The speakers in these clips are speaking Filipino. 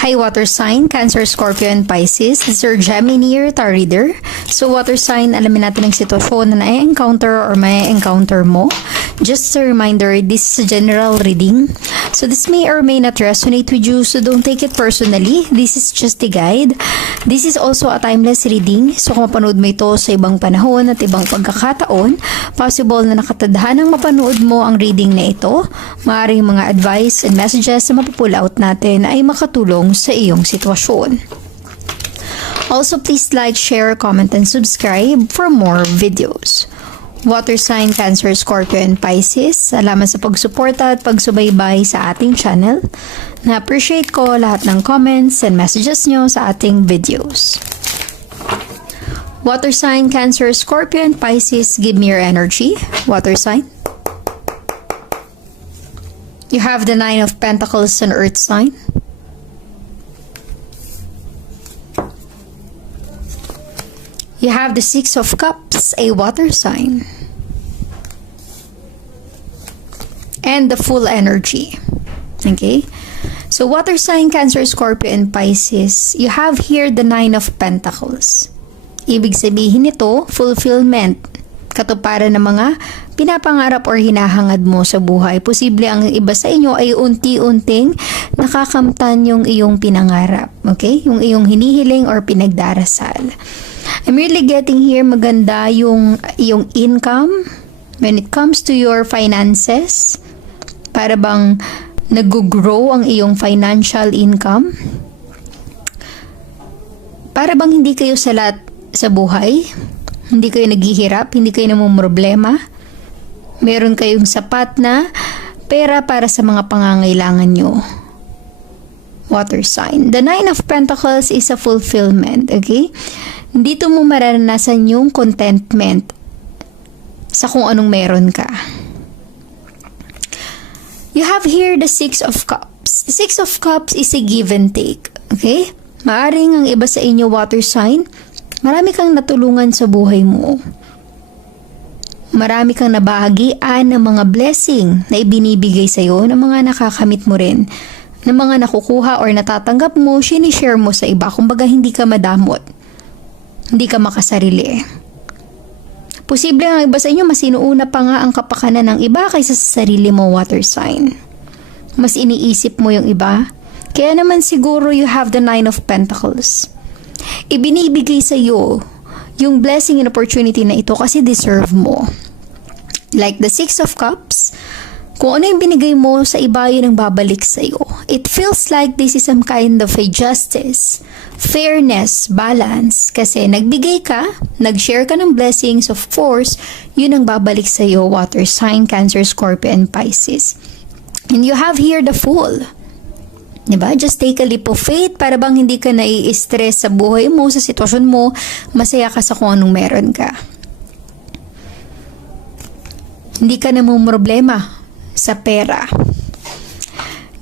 Hi water sign, Cancer, Scorpio, and Pisces. This is your Gemini Tarot reader. So water sign, alamin natin ang sitwasyon na na-encounter or may encounter mo. Just a reminder, this is a general reading. So this may or may not resonate with you, so don't take it personally. This is just a guide. This is also a timeless reading. So kung mapanood mo ito sa ibang panahon at ibang pagkakataon, possible na nakatadhanang mapanood mo ang reading na ito. Maaaring mga advice and messages na mapupull out natin ay makatulong sa iyong sitwasyon. Also, please like, share, comment, and subscribe for more videos. Water sign, Cancer, Scorpio, and Pisces. Salamat sa pagsuporta at pagsubaybay sa ating channel. Na-appreciate ko lahat ng comments and messages nyo sa ating videos. Water sign, Cancer, Scorpio, and Pisces, give me your energy. Water sign. You have the Nine of Pentacles and Earth sign. You have the Six of Cups, a water sign. And the full energy. Okay? So water sign, Cancer, Scorpio, and Pisces, you have here the Nine of Pentacles. Ibig sabihin nito, fulfillment. Katuparan ng mga pinapangarap or hinahangad mo sa buhay. Posible ang iba sa inyo ay unti-unting nakakamtan yung iyong pinangarap. Okay? Yung iyong hinihiling or pinagdarasal. I'm really getting here maganda yung income when it comes to your finances. Para bang nag-grow ang iyong financial income. Para bang hindi kayo salat sa buhay. Hindi kayo naghihirap, hindi kayo namumroblema. Meron kayong sapat na pera para sa mga pangangailangan nyo. Water sign. The Nine of Pentacles is a fulfillment, okay? Dito mo mararanasan yung contentment sa kung anong meron ka. You have here the Six of Cups. The Six of Cups is a give and take, okay? Maaring ang iba sa inyo, water sign, marami kang natulungan sa buhay mo. Marami kang nabahagian ng mga blessing na ibinibigay sa'yo ng mga nakakamit mo rin. Ng mga nakukuha or natatanggap mo, sinishare mo sa iba. Kumbaga hindi ka madamot. Hindi ka makasarili. Posible ang iba sa inyo, mas inuuna pa nga ang kapakanan ng iba kaysa sa sarili mo, water sign. Mas iniisip mo yung iba. Kaya naman siguro you have the Nine of Pentacles. Ibinibigay sa iyo yung blessing and opportunity na ito kasi deserve mo. Like the Six of Cups, kung ano yung binigay mo sa iba, yun ang babalik sa iyo. It feels like this is some kind of a justice, fairness, balance. Kasi nagbigay ka, nag-share ka ng blessings, of course, yun ang babalik sa iyo, water sign, Cancer, Scorpio, and Pisces. And you have here the Fool. Diba? Just take a leap of faith para bang hindi ka nai-stress sa buhay mo, sa sitwasyon mo, masaya ka sa kung anong meron ka. Hindi ka namumroblema sa pera.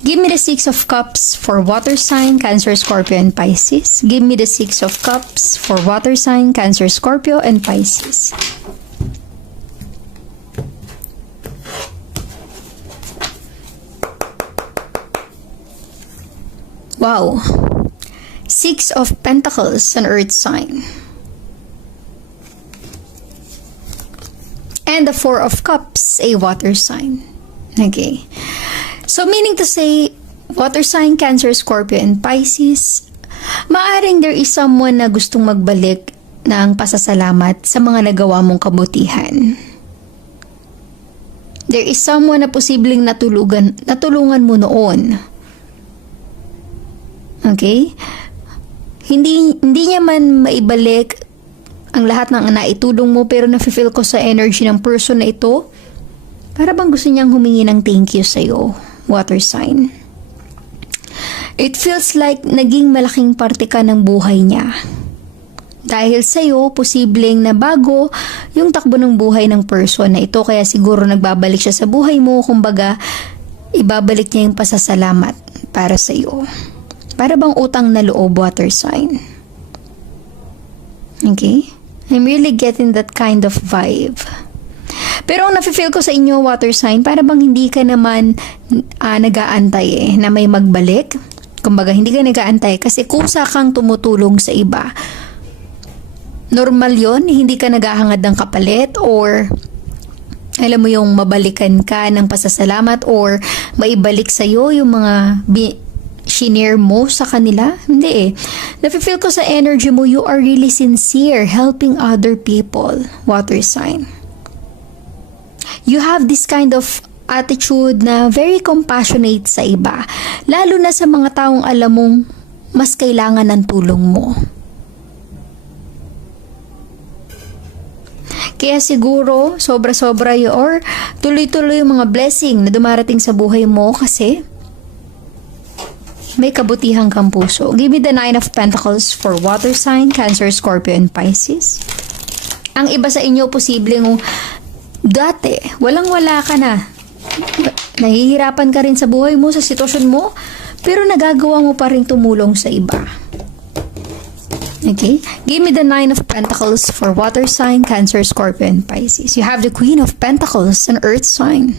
Give me the Six of Cups for water sign, Cancer, Scorpio, and Pisces. Give me the Six of Cups for water sign, Cancer, Scorpio, and Pisces. Wow. Six of Pentacles, an earth sign. And the Four of Cups, a water sign. Okay. So meaning to say, water sign, Cancer, Scorpio, and Pisces, maaring there is someone na gustong magbalik ng pasasalamat sa mga nagawa mong kabutihan. There is someone na posibleng natulungan mo noon. Okay? Hindi niya man maibalik ang lahat ng naitulong mo, pero nafe-feel ko sa energy ng person na ito, para bang gusto niyang humingi ng thank you sa'yo, water sign. It feels like naging malaking parte ka ng buhay niya. Dahil sa'yo, posibleng na bago yung takbo ng buhay ng person na ito, kaya siguro nagbabalik siya sa buhay mo, kumbaga, ibabalik niya yung pasasalamat para sa'yo. Para bang utang na loob, water sign. Okay? I'm really getting that kind of vibe. Pero ang nafe-feel ko sa inyo, water sign, para bang hindi ka naman nag-aantay na may magbalik. Kumbaga, hindi ka nag-aantay kasi kusa kang tumutulong sa iba. Normal yon, hindi ka naghahangad ng kapalit or alam mo yung mabalikan ka ng pasasalamat or maibalik sa'yo yung mga shinare mo sa kanila. Hindi eh. Nafe-feel ko sa energy mo, you are really sincere helping other people, water sign. You have this kind of attitude na very compassionate sa iba, lalo na sa mga taong alam mong mas kailangan ng tulong mo. Kaya siguro, sobra-sobra or tuloy-tuloy yung mga blessing na dumarating sa buhay mo kasi may kabutihan kang puso. Give me the 9 of Pentacles for water sign, Cancer, Scorpio, and Pisces. Ang iba sa inyo, posibleng dati, walang-wala ka na. Nahihirapan ka rin sa buhay mo, sa sitwasyon mo, pero nagagawa mo pa rin tumulong sa iba. Okay? Give me the 9 of Pentacles for water sign, Cancer, Scorpio, and Pisces. You have the Queen of Pentacles, an earth sign.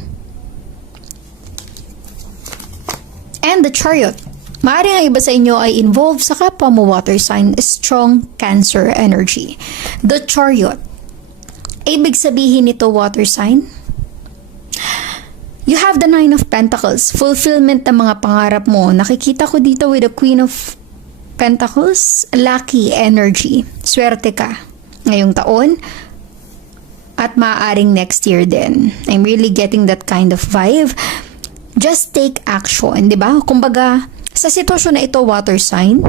And the Chariot. Maaaring ang iba sa inyo ay involved sa kapwa mo water sign, strong Cancer energy. The Chariot. Ibig sabihin nito water sign, you have the 9 of Pentacles, fulfillment ng mga pangarap mo. Nakikita ko dito with the Queen of Pentacles, lucky energy. Swerte ka ngayong taon at maaaring next year din. I'm really getting that kind of vibe. Just take action, di ba? Kumbaga, sa sitwasyon na ito, water sign,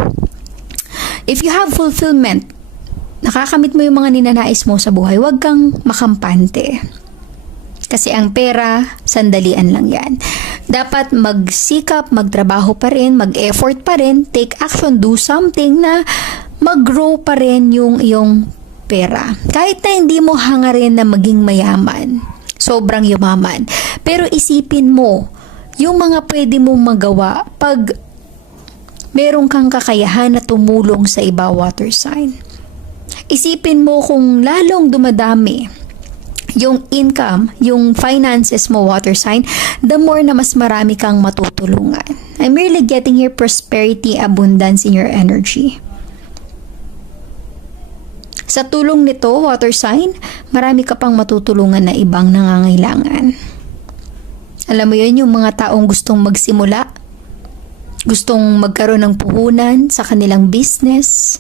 if you have fulfillment, nakakamit mo yung mga ninanais mo sa buhay, huwag kang makampante. Kasi ang pera, sandalian lang yan. Dapat magsikap, magtrabaho pa rin, mag-effort pa rin, take action, do something na mag-grow pa rin yung iyong pera. Kahit na hindi mo hangarin na maging mayaman, sobrang yumaman. Pero isipin mo, yung mga pwede mong magawa pag meron kang kakayahan na tumulong sa iba, water sign. Isipin mo kung lalong dumadami yung income, yung finances mo, water sign, the more na mas marami kang matutulungan. I'm really getting here prosperity, abundance in your energy. Sa tulong nito, water sign, marami ka pang matutulungan na ibang nangangailangan. Alam mo yun, yung mga taong gustong magsimula, gustong magkaroon ng puhunan sa kanilang business.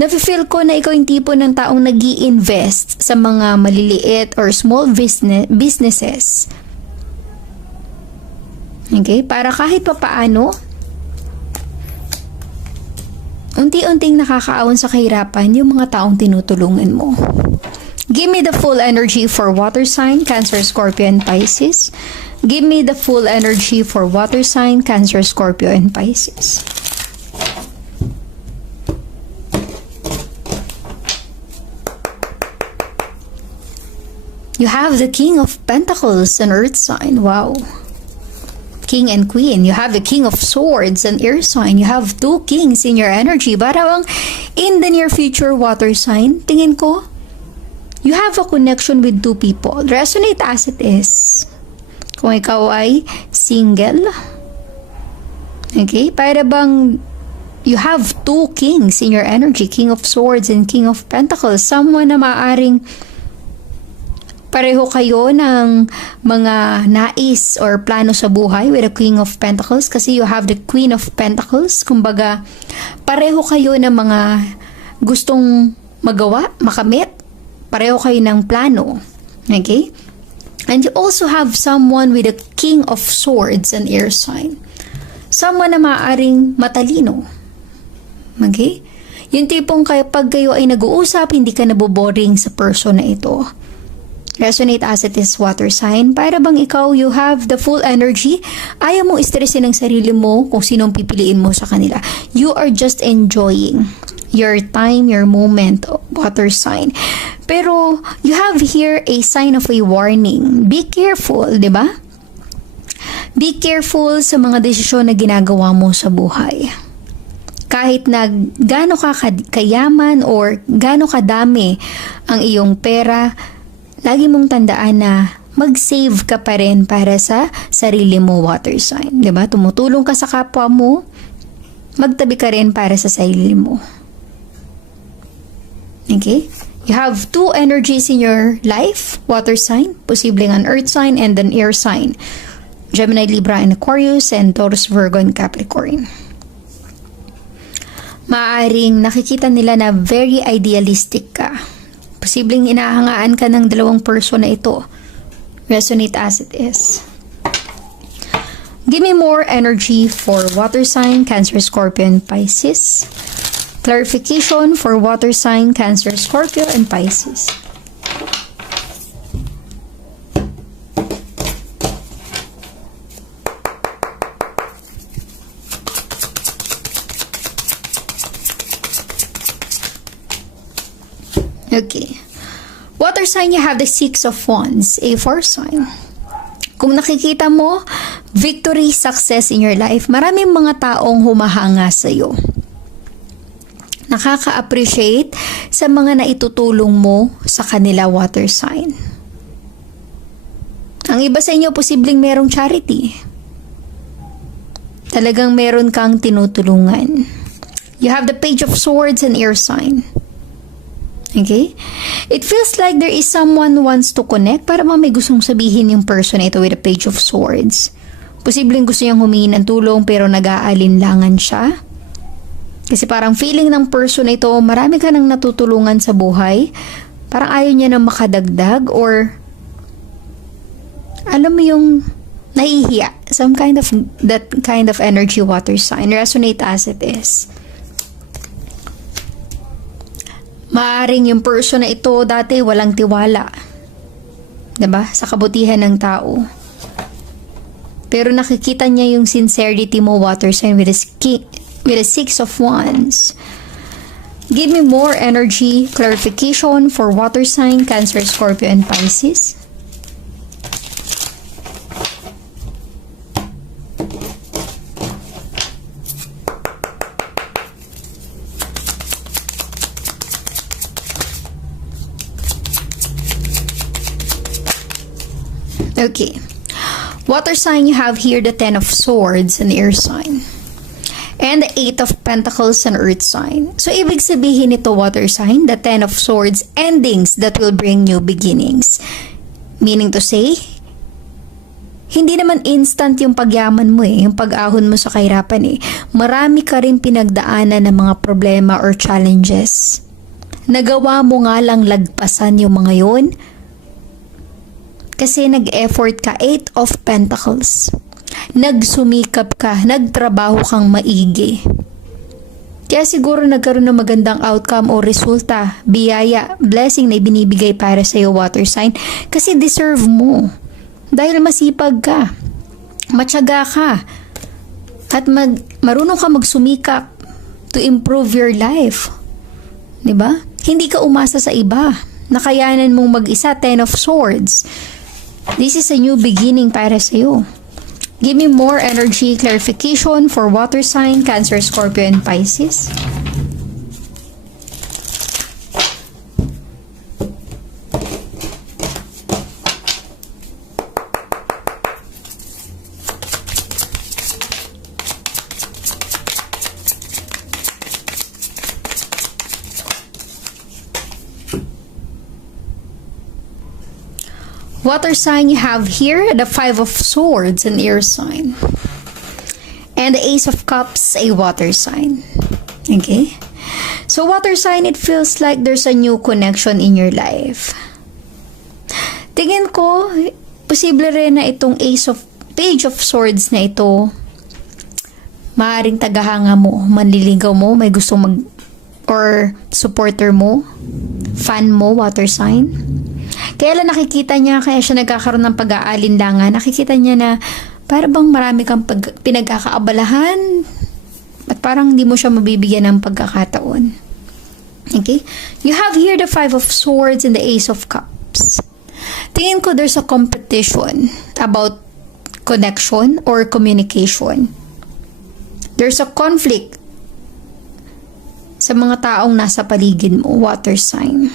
Nafe-feel ko na ikaw yung tipo ng taong nag-i-invest sa mga maliliit or small businesses. Okay? Para kahit papaano, unti-unting nakakaawon sa kahirapan yung mga taong tinutulungan mo. Give me the full energy for water sign, Cancer, Scorpio, and Pisces. Give me the full energy for water sign, Cancer, Scorpio, and Pisces. You have the King of Pentacles, an earth sign. Wow. King and Queen. You have the King of Swords, an air sign. You have two kings in your energy. Parang in the near future, water sign, tingin ko, you have a connection with two people. Resonate as it is. Kung ikaw ay single, okay, para bang you have two kings in your energy, King of Swords and King of Pentacles. Someone na maaring pareho kayo ng mga nais or plano sa buhay with the King of Pentacles kasi you have the Queen of Pentacles. Kumbaga, pareho kayo ng mga gustong magawa, makamit. Pareho kayo ng plano. Okay? And you also have someone with a King of Swords and air sign. Someone na maaaring matalino. Okay? Yung tipong kapag kayo ay nag-uusap, hindi ka naboboring sa person na ito. Resonate as it is, water sign. Para bang ikaw, you have the full energy. Ayaw mong stressin ang sarili mo kung sinong pipiliin mo sa kanila. You are just enjoying your time, your moment, water sign. Pero you have here a sign of a warning. Be careful, di ba? Be careful sa mga desisyon na ginagawa mo sa buhay. Kahit na gaano ka kayaman or gaano kadami ang iyong pera, lagi mong tandaan na mag-save ka pa rin para sa sarili mo, water sign. Di ba? Tumutulong ka sa kapwa mo, magtabi ka rin para sa sarili mo. Okay? You have two energies in your life, water sign, posibleng an earth sign and an air sign. Gemini, Libra, and Aquarius, and Taurus, Virgo, and Capricorn. Maaring nakikita nila na very idealistic ka. Posibleng inahangaan ka ng dalawang person na ito. Resonate as it is. Give me more energy for water sign, Cancer, Scorpio, and Pisces. Clarification for water sign, Cancer, Scorpio, and Pisces. Okay. Water sign, you have the Six of Wands, a fire sign. Kung nakikita mo, victory, success in your life, maraming mga taong humahanga sa iyo. Nakaka-appreciate sa mga naitutulong mo sa kanila, water sign. Ang iba sa inyo, posibleng merong charity. Talagang meron kang tinutulungan. You have the Page of Swords and air sign. Okay? It feels like there is someone who wants to connect para may gustong sabihin yung person na ito with a Page of Swords. Posibleng gusto niyang humingi ng tulong pero nag-aalinlangan siya. Kasi parang feeling ng person na ito, marami ka nang natutulungan sa buhay. Parang ayaw niya na makadagdag or alam mo yung nahihiya. That kind of energy, water sign. Resonate as it is. Maaring yung person na ito dati walang tiwala. 'Di ba? Sa kabutihan ng tao. Pero nakikita niya yung sincerity mo, water sign, with a Six of Wands. Give me more energy, clarification for water sign, Cancer, Scorpio, and Pisces. Okay. Water sign, you have here the Ten of Swords and air sign. And the Eight of Pentacles and earth sign. So, ibig sabihin nito, water sign, the Ten of Swords, endings that will bring new beginnings. Meaning to say, hindi naman instant yung pagyaman mo yung pag-ahon mo sa kahirapan Marami ka rin pinagdaanan ng mga problema or challenges. Nagawa mo nga lang lagpasan yung mga yun kasi nag-effort ka. Eight of Pentacles. Nagsumikap ka, nagtrabaho kang maigi. Kaya siguro nagkaroon ng magandang outcome o resulta, biyaya, blessing na ibinibigay para sa iyo, water sign. Kasi deserve mo. Dahil masipag ka, matyaga ka, at marunong ka magsumikap to improve your life. 'Di ba? Hindi ka umasa sa iba. Nakayanan mong mag-isa, Ten of Swords. This is a new beginning para sa iyo. Give me more energy, clarification for water sign, Cancer, Scorpio, and Pisces. Water sign, you have here the Five of Swords and air sign. And the Ace of Cups, a water sign. Okay? So water sign, it feels like there's a new connection in your life. Tingin ko, posible rin na itong Page of Swords na ito, maaaring tagahanga mo, manliligaw mo, may gustong or supporter mo, fan mo, water sign. Kaya lang nakikita niya, kaya siya nagkakaroon ng pag-aalinlangan, nakikita niya na para bang marami kang pinagkakaabalahan at parang hindi mo siya mabibigyan ng pagkakataon. Okay? You have here the Five of Swords and the Ace of Cups. Tingin ko there's a competition about connection or communication. There's a conflict sa mga taong nasa paligid mo, water sign.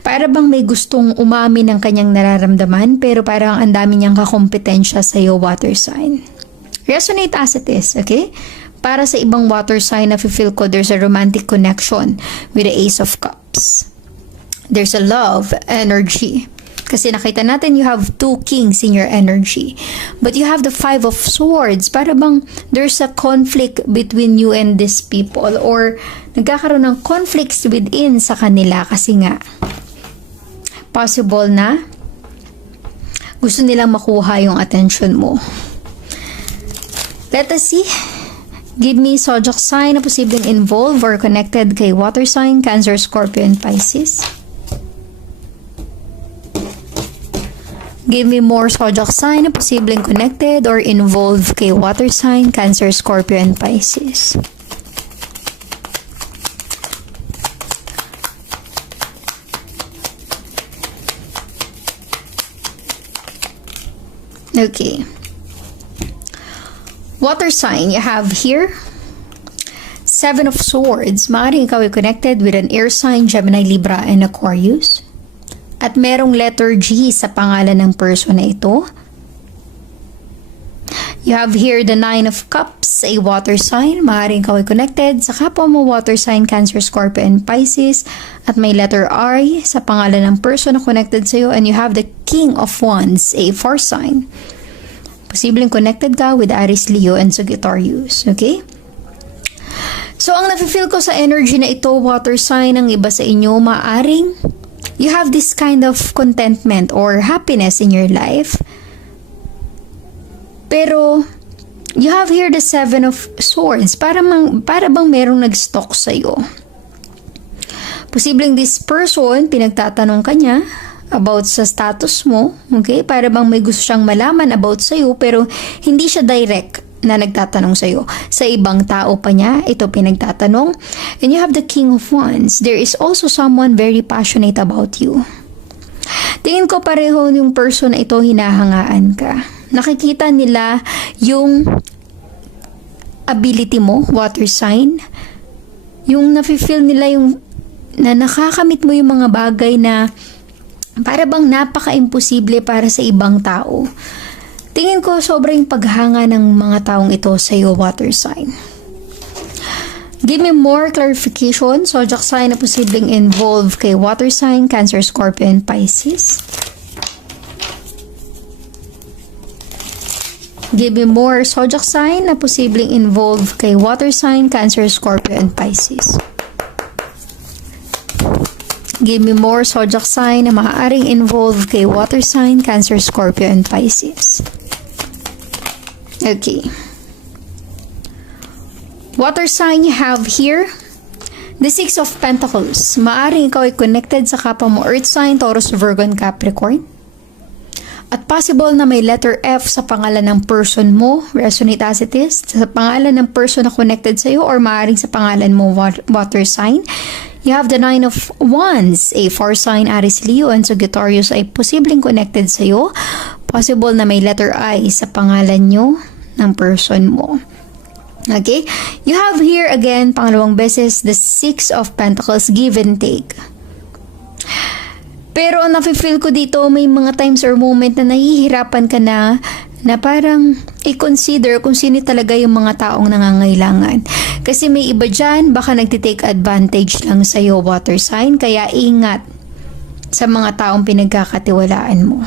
Para bang may gustong umamin ng kanyang nararamdaman pero parang ang dami niyang kakompetensya sa iyo, water sign. Resonate as it is, okay? Para sa ibang water sign na feel ko there's a romantic connection with the Ace of Cups. There's a love energy. Kasi nakita natin you have 2 kings in your energy. But you have the 5 of swords. Para bang there's a conflict between you and these people, or nagkakaroon ng conflicts within sa kanila kasi nga possible na gusto nilang makuha yung attention mo. Let us see. Give me zodiac sign na posibleng involved or connected kay water sign, Cancer, Scorpio, and Pisces. Give me more zodiac sign na posibleng connected or involved kay water sign, Cancer, Scorpio, and Pisces. Okay. Water sign, you have here 7 of Swords. Maaaring ikaw ay connected with an air sign, Gemini, Libra, and Aquarius. At merong letter G sa pangalan ng person na ito. You have here the 9 of Cups, a water sign. Maaaring ikaw ay connected sa kapwa mo water sign, Cancer, Scorpio, and Pisces. At may letter R sa pangalan ng person na connected sa'yo. And you have the King of Wands, a fire sign. Posibleng connected ka with Aries, Leo, and Sagittarius. Okay? So, ang nafe-feel ko sa energy na ito, water sign, ang iba sa inyo, maaring you have this kind of contentment or happiness in your life. Pero, you have here the 7 of Swords. Para bang merong nag-stalk sa'yo. Posibleng this person, pinagtatanong ka niya about sa status mo. Okay? Para bang may gusto siyang malaman about sa'yo, pero hindi siya direct na nagtatanong sa'yo. Sa ibang tao pa niya, ito pinagtatanong. And you have the King of Wands. There is also someone very passionate about you. Tingin ko pareho yung person na ito, hinahangaan ka. Nakikita nila yung ability mo, water sign. Yung nafe-feel nila yung na nakakamit mo yung mga bagay na para bang napaka-imposible para sa ibang tao. Tingin ko sobrang paghanga ng mga taong ito sa iyo, water sign. Give me more clarification. Zodiac sign na posibleng involved kay water sign, Cancer, Scorpio, and Pisces. Give me more zodiac sign na posibleng involved kay water sign, Cancer, Scorpio, and Pisces. Give me more zodiac sign na maaaring involved kay water sign, Cancer, Scorpio, and Pisces. Okay. Water sign you have here, the 6 of Pentacles. Maaaring ikaw ay connected sa kapwa mo Earth sign, Taurus, Virgo, and Capricorn. At possible na may letter F sa pangalan ng person mo, resonate as it is, sa pangalan ng person na connected sa iyo, or maaaring sa pangalan mo water sign. You have the 9 of Wands, a fire sign, Aries, Leo, and Sagittarius ay posibleng connected sa iyo. Possible na may letter I sa pangalan nyo ng person mo. Okay? You have here again, pangalawang beses, the 6 of Pentacles, give and take. Pero nafe-feel ko dito, may mga times or moment na nahihirapan ka na parang i-consider kung sino talaga yung mga taong nangangailangan. Kasi may iba dyan, baka nagtitake advantage lang sa'yo, water sign, kaya ingat sa mga taong pinagkakatiwalaan mo.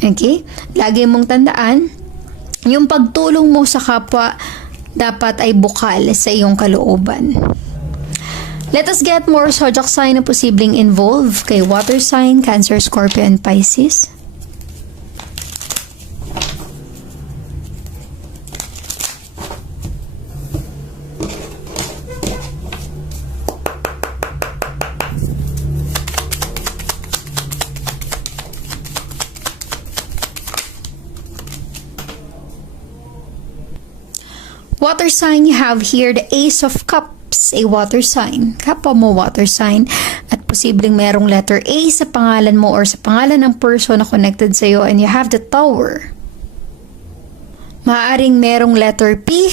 Okay? Lagi mong tandaan, yung pagtulong mo sa kapwa dapat ay bukal sa iyong kalooban. Let us get more zodiac sign na posibleng involved kay water sign, Cancer, Scorpio, and Pisces. Water sign, you have here the Ace of Cups, a water sign. Kapwa mo water sign, at posibleng merong letter A sa pangalan mo or sa pangalan ng person na connected sa iyo, and you have the Tower. Maaaring merong letter P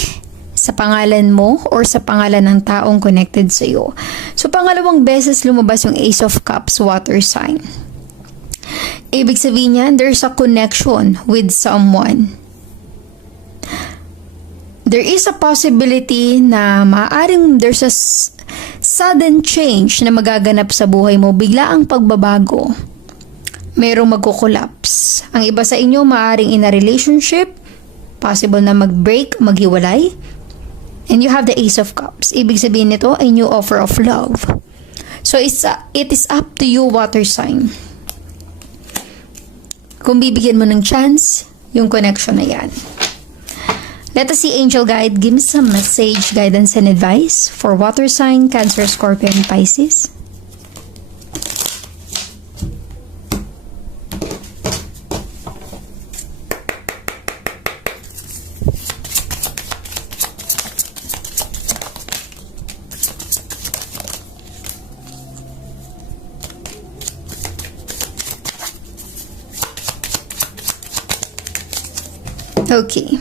sa pangalan mo or sa pangalan ng taong connected sa iyo. So pangalawang beses lumabas yung Ace of Cups, water sign. Ibig sabihin niyan, there's a connection with someone. there is a possibility na maaaring there's a sudden change na magaganap sa buhay mo, bigla ang pagbabago. Merong magko-collapse. Ang iba sa inyo maaaring in a relationship, possible na mag-break, maghiwalay. And you have the Ace of Cups. Ibig sabihin nito ay new offer of love. So it is up to you, water sign. Kung bibigyan mo ng chance, yung connection na yan. Let us see, angel guide, give me some message, guidance, and advice for water sign, Cancer, Scorpio, and Pisces. Okay.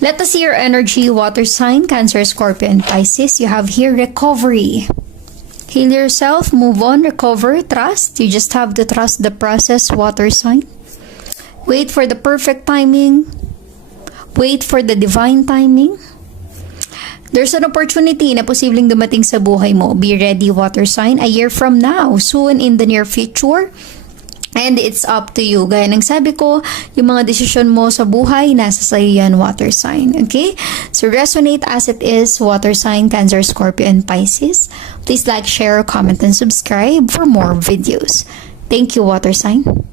Let us see your energy, water sign, Cancer, Scorpio, and Pisces. You have here recovery. Heal yourself, move on, recover, trust. You just have to trust the process, water sign. Wait for the perfect timing. Wait for the divine timing. There's an opportunity na posibleng dumating sa buhay mo. Be ready, water sign. A year from now, soon in the near future. And it's up to you. Gaya ng sabi ko, yung mga desisyon mo sa buhay, nasa sa'yo yan, water sign. Okay? So resonate as it is, water sign, Cancer, Scorpio, and Pisces. Please like, share, comment, and subscribe for more videos. Thank you, water sign.